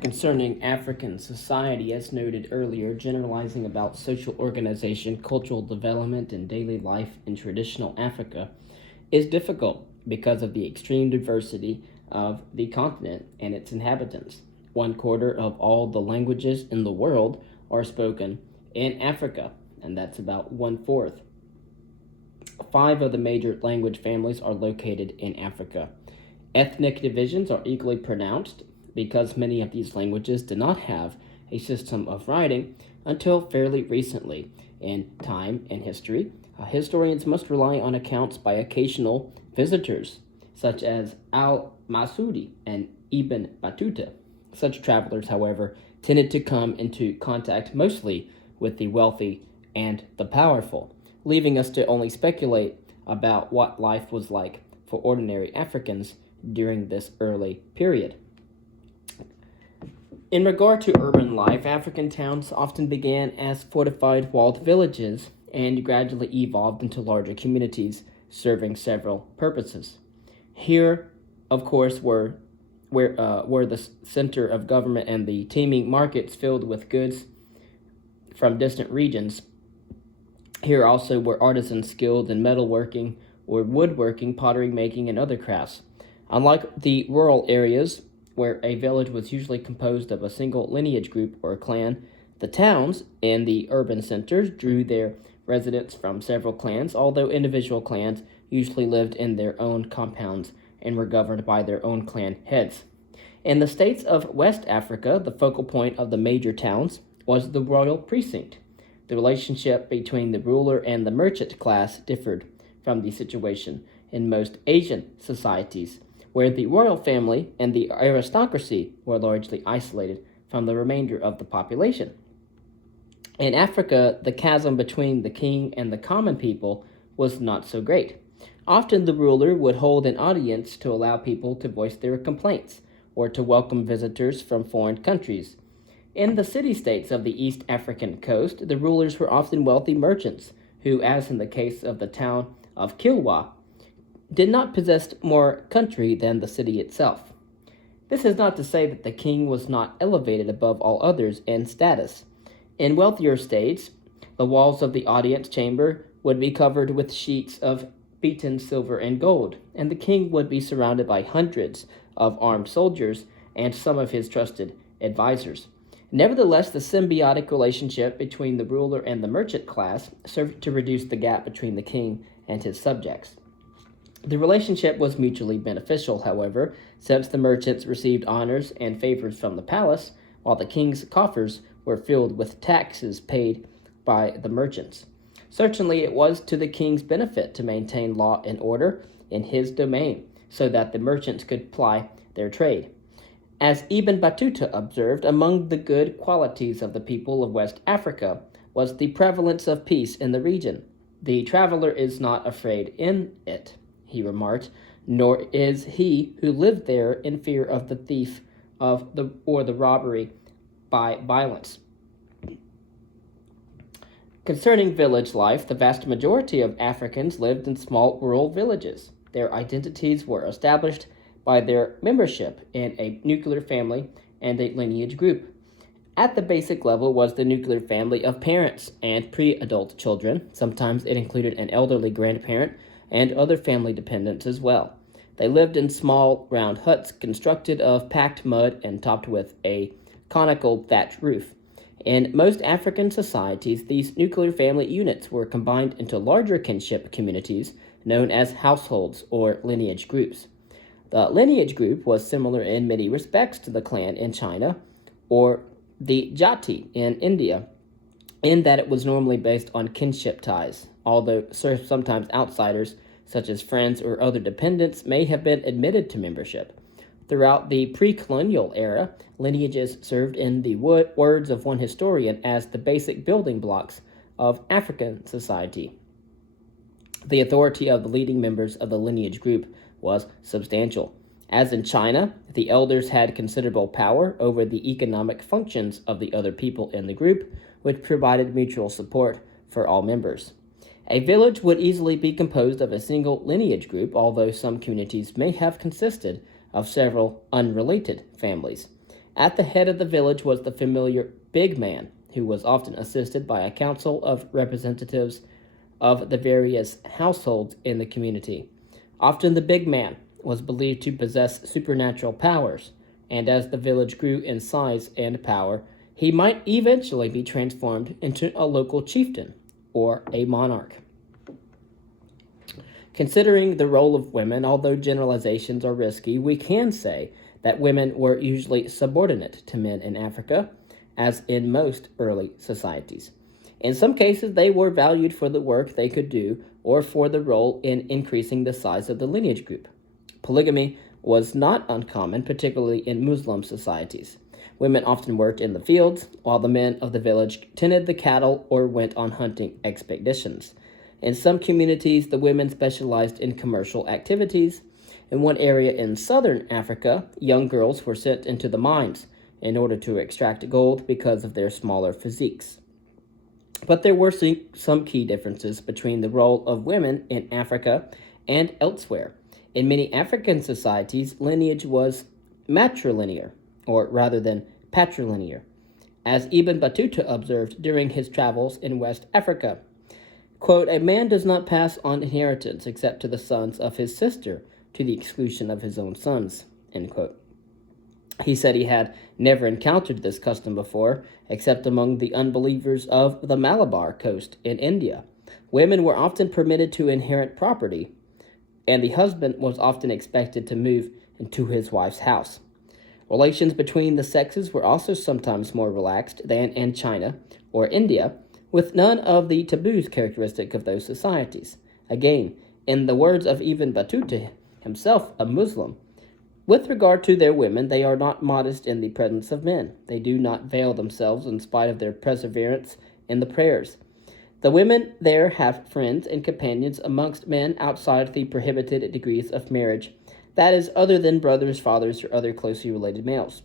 concerning African society, as noted earlier, generalizing about social organization, cultural development, and daily life in traditional Africa is difficult because of the extreme diversity of the continent and its inhabitants. 1/4 of all the languages in the world are spoken in Africa, and that's about 1/4. 5 of the major language families are located in Africa. Ethnic divisions are equally pronounced because many of these languages did not have a system of writing until fairly recently in time and history. Historians must rely on accounts by occasional visitors, such as al-Masudi and Ibn Battuta. Such travelers, however, tended to come into contact mostly with the wealthy and the powerful, leaving us to only speculate about what life was like for ordinary Africans during this early period. In regard to urban life, African towns often began as fortified walled villages and gradually evolved into larger communities serving several purposes. Here, of course, were the center of government and the teeming markets filled with goods from distant regions. Here also were artisans skilled in metalworking or woodworking, pottery making, and other crafts. Unlike the rural areas, where a village was usually composed of a single lineage group or clan, the towns and the urban centers drew their residents from several clans, although individual clans usually lived in their own compounds and were governed by their own clan heads. In the states of West Africa, the focal point of the major towns was the royal precinct. The relationship between the ruler and the merchant class differed from the situation in most Asian societies, where the royal family and the aristocracy were largely isolated from the remainder of the population. In Africa, the chasm between the king and the common people was not so great. Often the ruler would hold an audience to allow people to voice their complaints or to welcome visitors from foreign countries. In the city-states of the East African coast, the rulers were often wealthy merchants who, as in the case of the town of Kilwa, did not possess more country than the city itself. This is not to say that the king was not elevated above all others in status. In wealthier states, the walls of the audience chamber would be covered with sheets of beaten silver and gold, and the king would be surrounded by hundreds of armed soldiers and some of his trusted advisors. Nevertheless, the symbiotic relationship between the ruler and the merchant class served to reduce the gap between the king and his subjects. The relationship was mutually beneficial, however, since the merchants received honors and favors from the palace, while the king's coffers were filled with taxes paid by the merchants. Certainly, it was to the king's benefit to maintain law and order in his domain, so that the merchants could ply their trade. As Ibn Battuta observed, among the good qualities of the people of West Africa was the prevalence of peace in the region. The traveler is not afraid in it, he remarked, nor is he who lived there in fear of the thief or the robbery by violence. Concerning village life, the vast majority of Africans lived in small rural villages. Their identities were established by their membership in a nuclear family and a lineage group. At the basic level was the nuclear family of parents and pre-adult children. Sometimes it included an elderly grandparent and other family dependents as well. They lived in small, round huts constructed of packed mud and topped with a conical thatch roof. In most African societies, these nuclear family units were combined into larger kinship communities known as households or lineage groups. The lineage group was similar in many respects to the clan in China or the Jati in India, in that it was normally based on kinship ties, although sometimes outsiders, such as friends or other dependents, may have been admitted to membership. Throughout the pre-colonial era, lineages served, in the words of one historian, as the basic building blocks of African society. The authority of the leading members of the lineage group was substantial. As in China, the elders had considerable power over the economic functions of the other people in the group, which provided mutual support for all members. A village would easily be composed of a single lineage group, although some communities may have consisted of several unrelated families. At the head of the village was the familiar big man, who was often assisted by a council of representatives of the various households in the community. Often the big man was believed to possess supernatural powers, and as the village grew in size and power, he might eventually be transformed into a local chieftain or a monarch. Considering the role of women, although generalizations are risky, we can say that women were usually subordinate to men in Africa, as in most early societies. In some cases, they were valued for the work they could do or for the role in increasing the size of the lineage group. Polygamy was not uncommon, particularly in Muslim societies. Women often worked in the fields, while the men of the village tended the cattle or went on hunting expeditions. In some communities, the women specialized in commercial activities. In one area in southern Africa, young girls were sent into the mines in order to extract gold because of their smaller physiques. But there were some key differences between the role of women in Africa and elsewhere. In many African societies, lineage was matrilinear, or rather than patrilinear, as Ibn Battuta observed during his travels in West Africa. Quote, "A man does not pass on inheritance except to the sons of his sister, to the exclusion of his own sons," end quote. He said he had never encountered this custom before, except among the unbelievers of the Malabar coast in India. Women were often permitted to inherit property, and the husband was often expected to move into his wife's house. Relations between the sexes were also sometimes more relaxed than in China or India, with none of the taboos characteristic of those societies. Again, in the words of Ibn Battuta, himself a Muslim, with regard to their women, they are not modest in the presence of men. They do not veil themselves in spite of their perseverance in the prayers. The women there have friends and companions amongst men outside the prohibited degrees of marriage, that is, other than brothers, fathers, or other closely related males.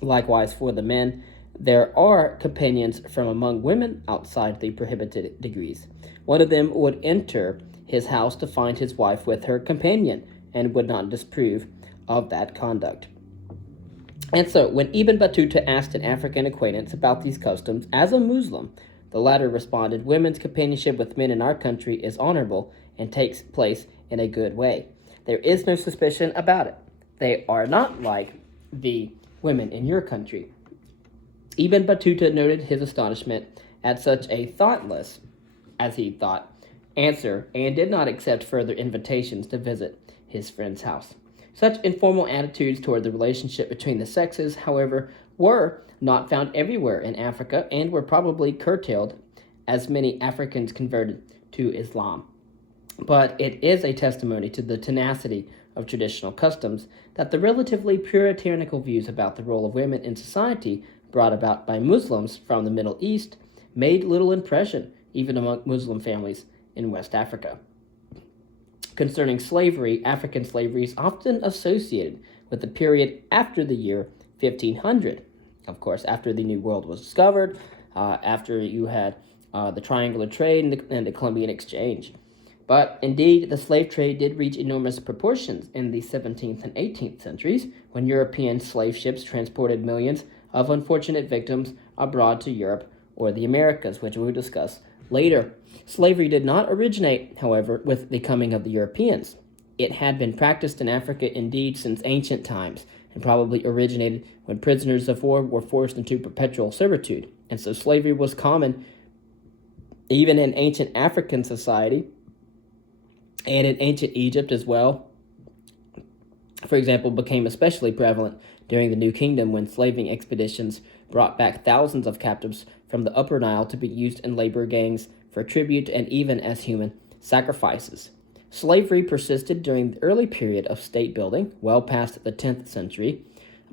Likewise, for the men, there are companions from among women outside the prohibited degrees. One of them would enter his house to find his wife with her companion, and would not disapprove of that conduct. And so, when Ibn Battuta asked an African acquaintance about these customs as a Muslim, the latter responded, "Women's companionship with men in our country is honorable and takes place in a good way. There is no suspicion about it. They are not like the women in your country." Ibn Battuta noted his astonishment at such a thoughtless, as he thought, answer, and did not accept further invitations to visit his friend's house. Such informal attitudes toward the relationship between the sexes, however, were not found everywhere in Africa and were probably curtailed as many Africans converted to Islam. But it is a testimony to the tenacity of traditional customs that the relatively puritanical views about the role of women in society brought about by Muslims from the Middle East made little impression even among Muslim families in West Africa. Concerning slavery, African slavery is often associated with the period after the year 1500. Of course, after the New World was discovered, after you had the triangular trade and the Columbian Exchange. But indeed, the slave trade did reach enormous proportions in the 17th and 18th centuries, when European slave ships transported millions of unfortunate victims abroad to Europe or the Americas, which we will discuss later. Slavery did not originate, however, with the coming of the Europeans. It had been practiced in Africa indeed since ancient times, and probably originated when prisoners of war were forced into perpetual servitude. And so slavery was common even in ancient African society and in ancient Egypt as well. For example, became especially prevalent during the New Kingdom when slaving expeditions brought back thousands of captives from the Upper Nile to be used in labor gangs for tribute and even as human sacrifices. Slavery persisted during the early period of state building, well past the 10th century.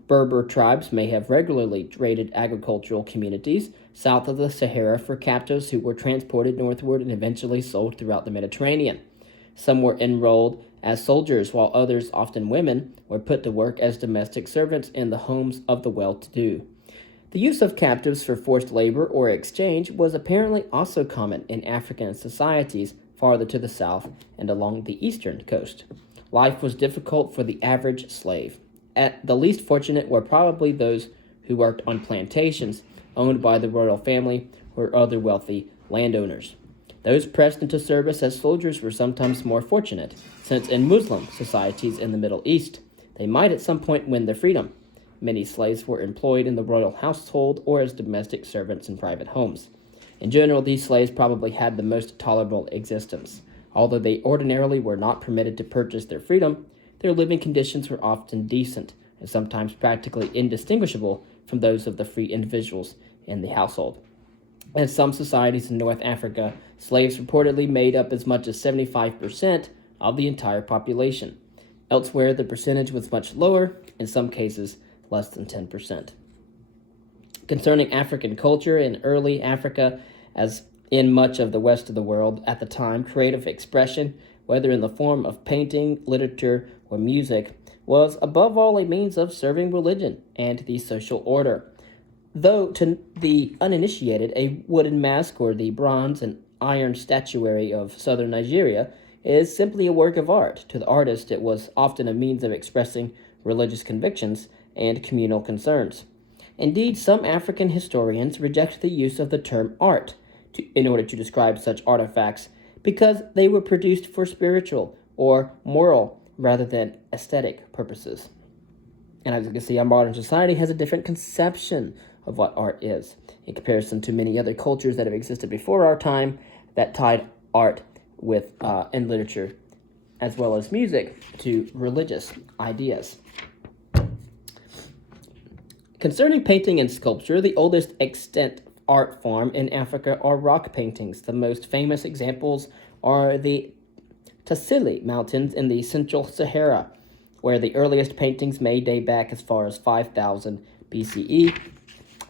Berber tribes may have regularly raided agricultural communities south of the Sahara for captives who were transported northward and eventually sold throughout the Mediterranean. Some were enrolled as soldiers, while others, often women, were put to work as domestic servants in the homes of the well-to-do. The use of captives for forced labor or exchange was apparently also common in African societies farther to the south and along the eastern coast. Life was difficult for the average slave. At the least fortunate were probably those who worked on plantations owned by the royal family or other wealthy landowners. Those pressed into service as soldiers were sometimes more fortunate, since in Muslim societies in the Middle East, they might at some point win their freedom. Many slaves were employed in the royal household or as domestic servants in private homes. In general, these slaves probably had the most tolerable existence. Although they ordinarily were not permitted to purchase their freedom, their living conditions were often decent and sometimes practically indistinguishable from those of the free individuals in the household. In some societies in North Africa, slaves reportedly made up as much as 75% of the entire population. Elsewhere, the percentage was much lower, in some cases less than 10%. Concerning African culture in early Africa, as in much of the west of the world at the time, creative expression, whether in the form of painting, literature, or music, was above all a means of serving religion and the social order. Though to the uninitiated, a wooden mask or the bronze and iron statuary of southern Nigeria is simply a work of art, to the artist it was often a means of expressing religious convictions and communal concerns. Indeed, some African historians reject the use of the term art in order to describe such artifacts because they were produced for spiritual or moral rather than aesthetic purposes. And as you can see, our modern society has a different conception of what art is, in comparison to many other cultures that have existed before our time that tied art with and literature, as well as music, to religious ideas. Concerning painting and sculpture, the oldest extant art form in Africa are rock paintings. The most famous examples are the Tassili Mountains in the Central Sahara, where the earliest paintings may date back as far as 5000 BCE,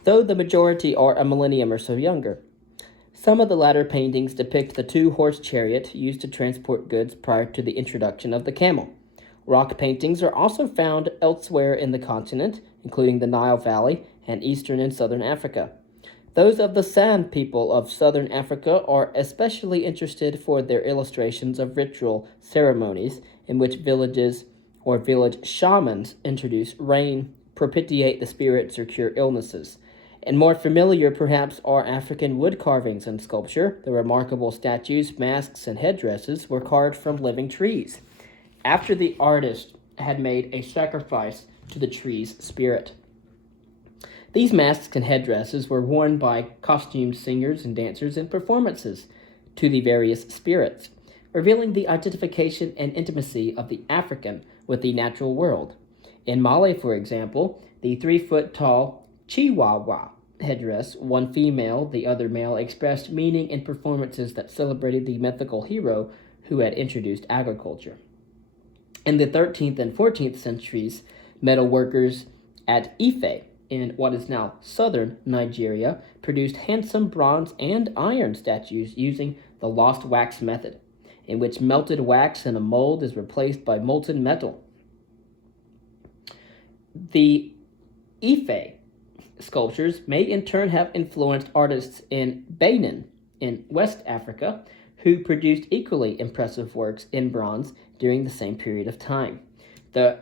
though the majority are a millennium or so younger. Some of the latter paintings depict the two-horse chariot used to transport goods prior to the introduction of the camel. Rock paintings are also found elsewhere in the continent, including the Nile Valley and eastern and southern Africa. Those of the San people of southern Africa are especially interested for their illustrations of ritual ceremonies in which villages or village shamans introduce rain, propitiate the spirits, or cure illnesses. And more familiar, perhaps, are African wood carvings and sculpture. The remarkable statues, masks, and headdresses were carved from living trees, after the artist had made a sacrifice to the tree's spirit. These masks and headdresses were worn by costumed singers and dancers in performances to the various spirits, revealing the identification and intimacy of the African with the natural world. In Mali, for example, the 3-foot-tall Chihuahua headdress, one female, the other male, expressed meaning in performances that celebrated the mythical hero who had introduced agriculture. In the 13th and 14th centuries, metal workers at Ife, in what is now southern Nigeria, produced handsome bronze and iron statues using the lost wax method, in which melted wax in a mold is replaced by molten metal. The Ife sculptures may in turn have influenced artists in Benin in West Africa, who produced equally impressive works in bronze during the same period of time. The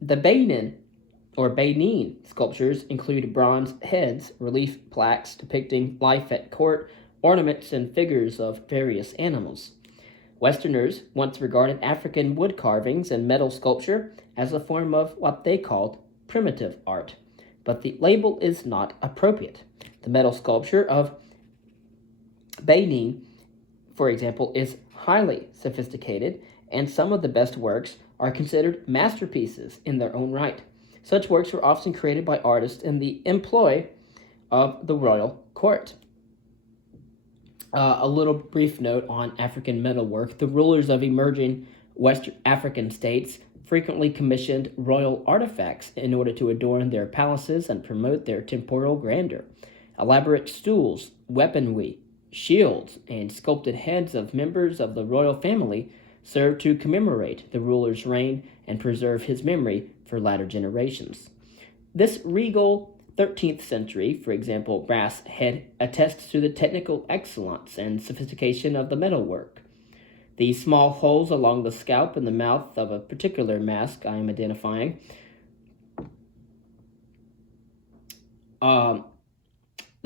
Benin sculptures include bronze heads, relief plaques depicting life at court, ornaments, and figures of various animals. Westerners once regarded African wood carvings and metal sculpture as a form of what they called primitive art, but the label is not appropriate. The metal sculpture of Benin, for example, is highly sophisticated, and some of the best works are considered masterpieces in their own right. Such works were often created by artists in the employ of the royal court. A little brief note on African metalwork. The rulers of emerging West African states frequently commissioned royal artifacts in order to adorn their palaces and promote their temporal grandeur. Elaborate stools, weaponry, shields, and sculpted heads of members of the royal family served to commemorate the ruler's reign and preserve his memory for latter generations. This regal 13th century, for example, brass head attests to the technical excellence and sophistication of the metalwork. The small holes along the scalp and the mouth of a particular mask I am identifying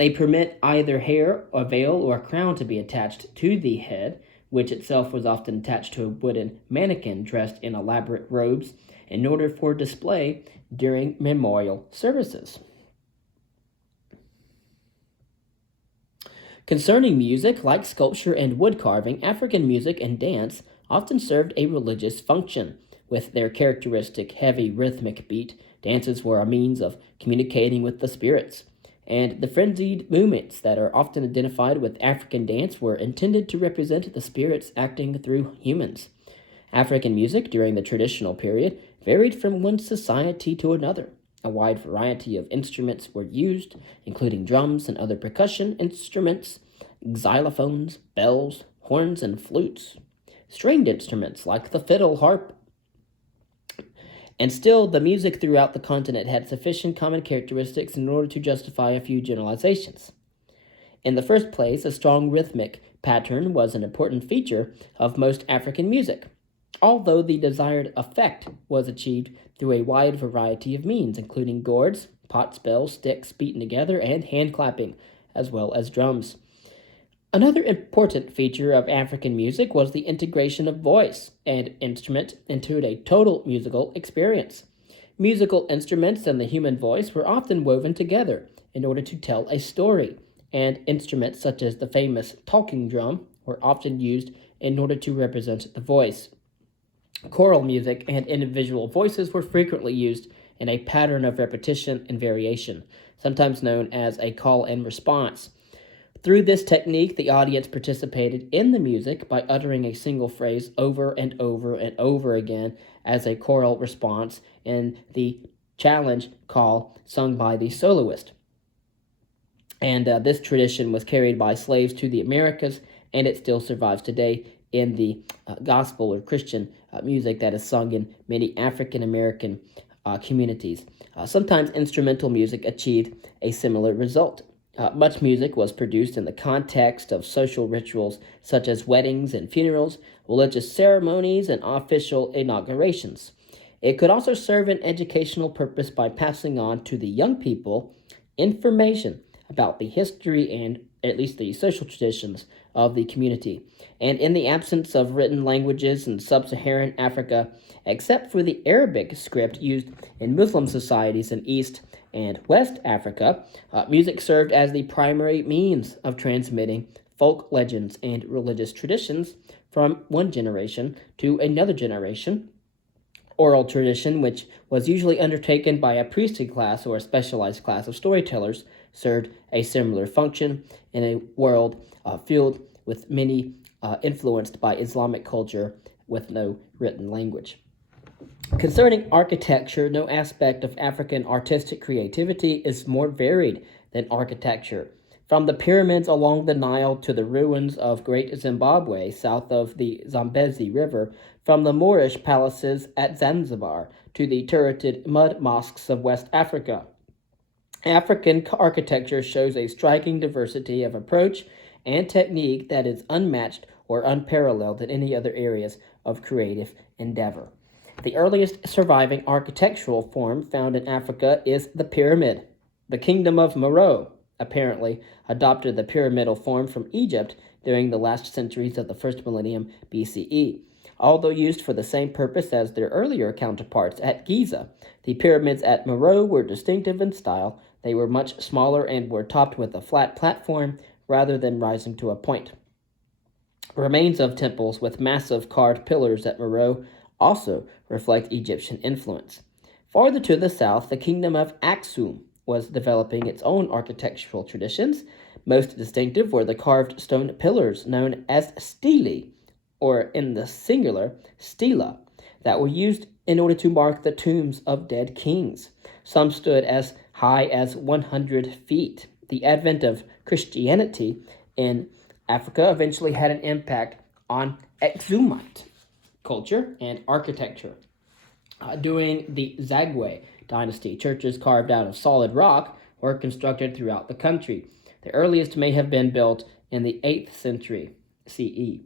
they permit either hair, a veil, or a crown to be attached to the head, which itself was often attached to a wooden mannequin dressed in elaborate robes in order for display during memorial services. Concerning music, like sculpture and wood carving, African music and dance often served a religious function. With their characteristic heavy rhythmic beat, dances were a means of communicating with the spirits, and the frenzied movements that are often identified with African dance were intended to represent the spirits acting through humans. African music during the traditional period varied from one society to another. A wide variety of instruments were used, including drums and other percussion instruments, xylophones, bells, horns, and flutes. Stringed instruments like the fiddle, harp, and still, the music throughout the continent had sufficient common characteristics in order to justify a few generalizations. In the first place, a strong rhythmic pattern was an important feature of most African music, although the desired effect was achieved through a wide variety of means, including gourds, pots, bells, sticks beaten together, and hand clapping, as well as drums. Another important feature of African music was the integration of voice and instrument into a total musical experience. Musical instruments and the human voice were often woven together in order to tell a story, and instruments such as the famous talking drum were often used in order to represent the voice. Choral music and individual voices were frequently used in a pattern of repetition and variation, sometimes known as a call and response. Through this technique, the audience participated in the music by uttering a single phrase over and over and over again as a choral response in the challenge call sung by the soloist. And this tradition was carried by slaves to the Americas, and it still survives today in the gospel or Christian music that is sung in many African American communities. Sometimes instrumental music achieved a similar result. Much music was produced in the context of social rituals such as weddings and funerals, religious ceremonies, and official inaugurations. It could also serve an educational purpose by passing on to the young people information about the history and at least the social traditions of the community. And in the absence of written languages in sub-Saharan Africa, except for the Arabic script used in Muslim societies in East and West Africa, music served as the primary means of transmitting folk legends and religious traditions from one generation to another generation. Oral tradition, which was usually undertaken by a priestly class or a specialized class of storytellers, served a similar function in a world filled with many influenced by Islamic culture with no written language. Concerning architecture, no aspect of African artistic creativity is more varied than architecture. From the pyramids along the Nile to the ruins of Great Zimbabwe south of the Zambezi River, from the Moorish palaces at Zanzibar to the turreted mud mosques of West Africa, African architecture shows a striking diversity of approach and technique that is unmatched or unparalleled in any other areas of creative endeavor. The earliest surviving architectural form found in Africa is the pyramid. The kingdom of Meroe apparently adopted the pyramidal form from Egypt during the last centuries of the first millennium BCE. Although used for the same purpose as their earlier counterparts at Giza, the pyramids at Meroe were distinctive in style. They were much smaller and were topped with a flat platform rather than rising to a point. Remains of temples with massive carved pillars at Meroe also reflect Egyptian influence. Farther to the south, the kingdom of Aksum was developing its own architectural traditions. Most distinctive were the carved stone pillars known as stelae, or in the singular, stela, that were used in order to mark the tombs of dead kings. Some stood as high as 100 feet. The advent of Christianity in Africa eventually had an impact on Exumite culture and architecture. During the Zagwe dynasty, churches carved out of solid rock were constructed throughout the country. The earliest may have been built in the 8th century CE.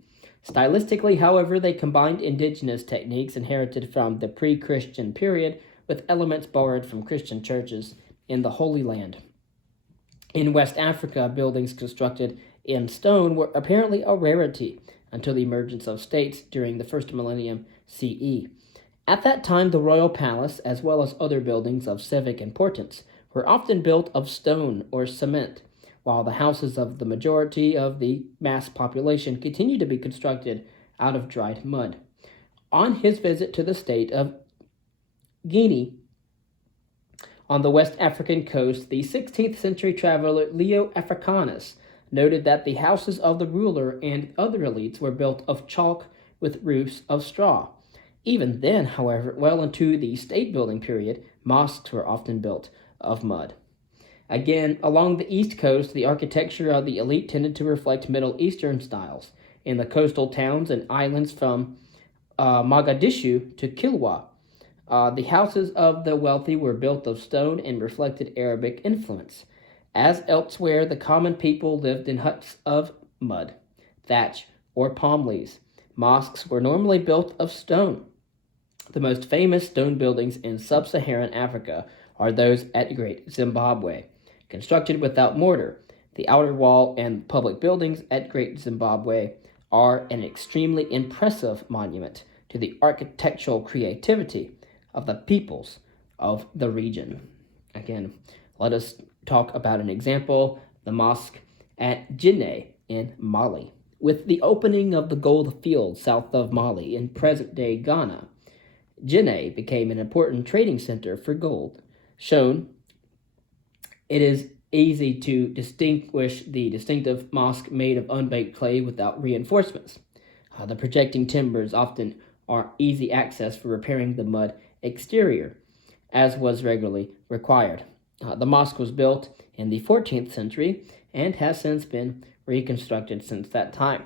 Stylistically, however, they combined indigenous techniques inherited from the pre-Christian period with elements borrowed from Christian churches in the Holy Land. In West Africa, buildings constructed in stone were apparently a rarity until the emergence of states during the first millennium CE. At that time, the royal palace, as well as other buildings of civic importance, were often built of stone or cement, while the houses of the majority of the mass population continued to be constructed out of dried mud. On his visit to the state of Guinea, on the West African coast, the 16th century traveler Leo Africanus noted that the houses of the ruler and other elites were built of chalk with roofs of straw. Even then, however, well into the state-building period, mosques were often built of mud. Again, along the east coast, the architecture of the elite tended to reflect Middle Eastern styles. In the coastal towns and islands from Mogadishu to Kilwa, the houses of the wealthy were built of stone and reflected Arabic influence. As elsewhere, the common people lived in huts of mud, thatch, or palm leaves. Mosques were normally built of stone. The most famous stone buildings in sub-Saharan Africa are those at Great Zimbabwe. Constructed without mortar, the outer wall and public buildings at Great Zimbabwe are an extremely impressive monument to the architectural creativity of the peoples of the region. Again, let us talk about an example, the mosque at Djenné in Mali. With the opening of the gold fields south of Mali in present-day Ghana, Djenné became an important trading center for gold. It is easy to distinguish the distinctive mosque made of unbaked clay without reinforcements. The projecting timbers often are easy access for repairing the mud exterior, as was regularly required. The mosque was built in the 14th century and has since been reconstructed since that time.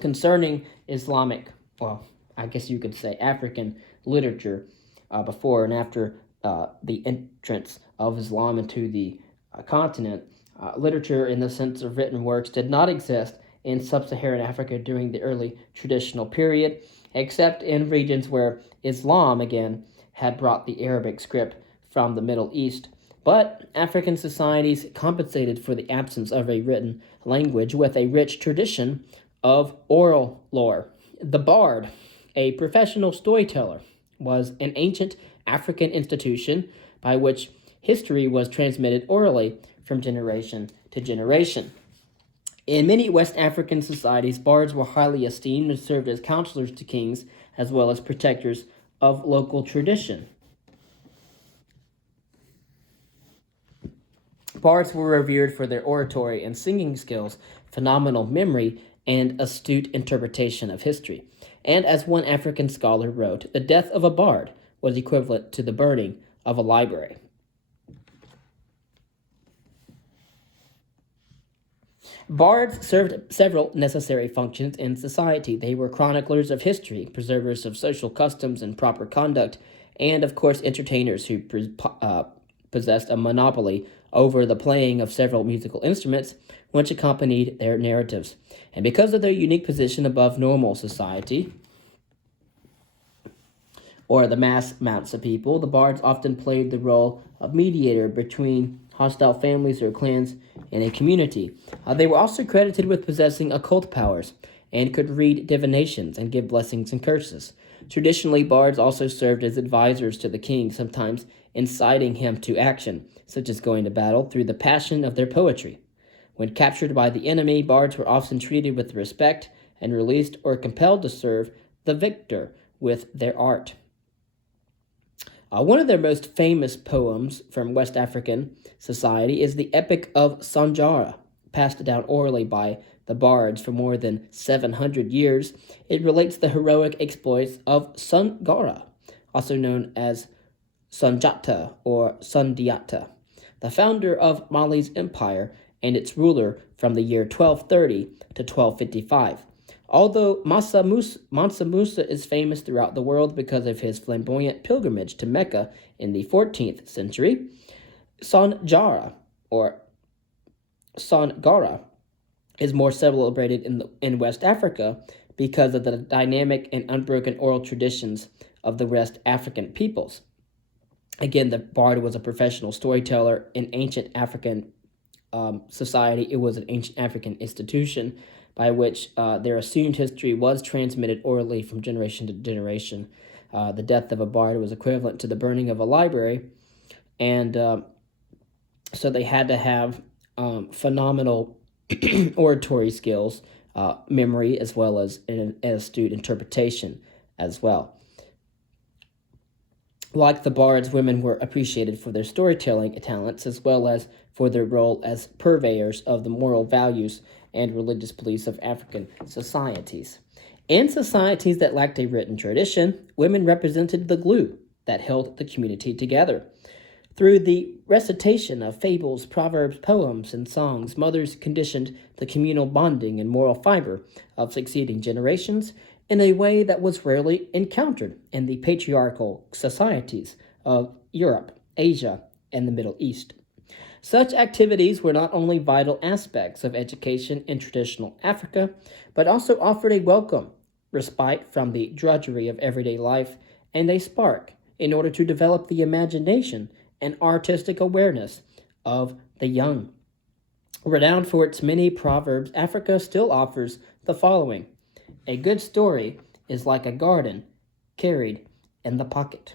Concerning Islamic, I guess you could say African literature before and after the entrance of Islam into the continent, literature in the sense of written works did not exist in sub-Saharan Africa during the early traditional period, except in regions where Islam, again, had brought the Arabic script from the Middle East. But African societies compensated for the absence of a written language with a rich tradition of oral lore. The bard, a professional storyteller, was an ancient African institution by which history was transmitted orally from generation to generation. In many West African societies, bards were highly esteemed and served as counselors to kings as well as protectors of local tradition. Bards were revered for their oratory and singing skills, phenomenal memory, and astute interpretation of history. And as one African scholar wrote, the death of a bard was equivalent to the burning of a library. Bards served several necessary functions in society. They were chroniclers of history, preservers of social customs and proper conduct, and, of course, entertainers who possessed a monopoly over the playing of several musical instruments which accompanied their narratives. And because of their unique position above normal society, or the mass amounts of people, the bards often played the role of mediator between hostile families or clans in a community. They were also credited with possessing occult powers and could read divinations and give blessings and curses. Traditionally, bards also served as advisors to the king, sometimes inciting him to action, such as going to battle, through the passion of their poetry. When captured by the enemy, bards were often treated with respect and released or compelled to serve the victor with their art. One of their most famous poems from West African society is the Epic of Sanjara, passed down orally by the bards for more than 700 years. It relates the heroic exploits of Sangara, also known as Sanjata or Sundiata, the founder of Mali's empire and its ruler from the year 1230 to 1255. Although Mansa Musa is famous throughout the world because of his flamboyant pilgrimage to Mecca in the 14th century, Sanjara, or Sangara, is more celebrated in West Africa because of the dynamic and unbroken oral traditions of the West African peoples. Again, the bard was a professional storyteller in ancient African society. It was an ancient African institution by which their assumed history was transmitted orally from generation to generation. The death of a bard was equivalent to the burning of a library, and so they had to have phenomenal oratory skills, memory, as well as an astute interpretation as well. Like the bards, women were appreciated for their storytelling talents as well as for their role as purveyors of the moral values and religious beliefs of African societies. In societies that lacked a written tradition, women represented the glue that held the community together. Through the recitation of fables, proverbs, poems, and songs, mothers conditioned the communal bonding and moral fiber of succeeding generations in a way that was rarely encountered in the patriarchal societies of Europe, Asia, and the Middle East. Such activities were not only vital aspects of education in traditional Africa, but also offered a welcome respite from the drudgery of everyday life and a spark in order to develop the imagination and artistic awareness of the young. Renowned for its many proverbs, Africa still offers the following: a good story is like a garden carried in the pocket.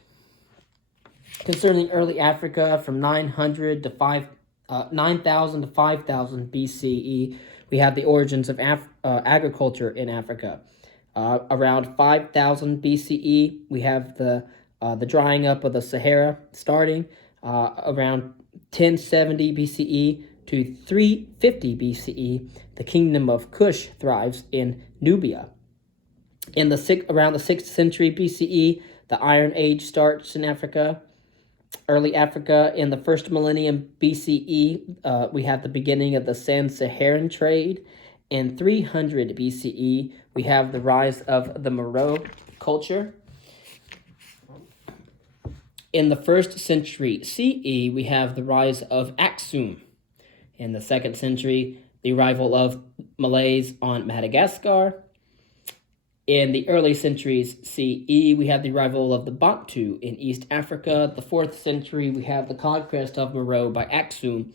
Concerning early Africa from 900 to 9,000 to 5,000 BCE, we have the origins of agriculture in Africa. Around 5,000 BCE, we have the drying up of the Sahara starting. Around 1070 BCE to 350 BCE, the kingdom of Kush thrives in Nubia. Around the 6th century BCE, the Iron Age starts in Africa. Early Africa, in the first millennium BCE, we have the beginning of the Sub-Saharan trade. In 300 BCE, we have the rise of the Moro culture. In the 1st century CE, we have the rise of Aksum. In the 2nd century, the arrival of Malays on Madagascar. In the early centuries CE, we have the arrival of the Bantu in East Africa. The 4th century, we have the conquest of Moro by Aksum.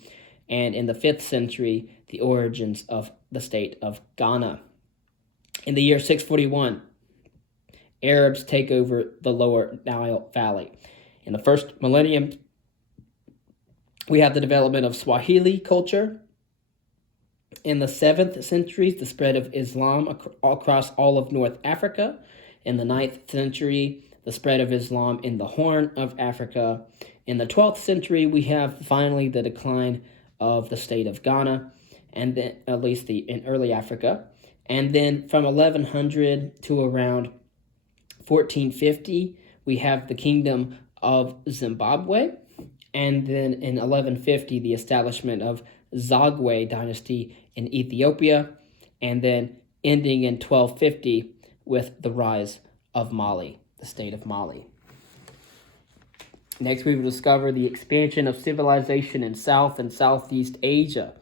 And in the 5th century, the origins of the state of Ghana. In the year 641, Arabs take over the lower Nile Valley. In the first millennium, we have the development of Swahili culture. In the 7th century, the spread of Islam across all of North Africa. In the 9th century, the spread of Islam in the Horn of Africa. In the 12th century, we have finally the decline of the state of Ghana, and then at least in early Africa. And then from 1100 to around 1450, we have the kingdom of Zimbabwe. And then in 1150, the establishment of Zagwe dynasty in Ethiopia, and then ending in 1250 with the rise of Mali, the state of Mali. Next, we will discover the expansion of civilization in South and Southeast Asia.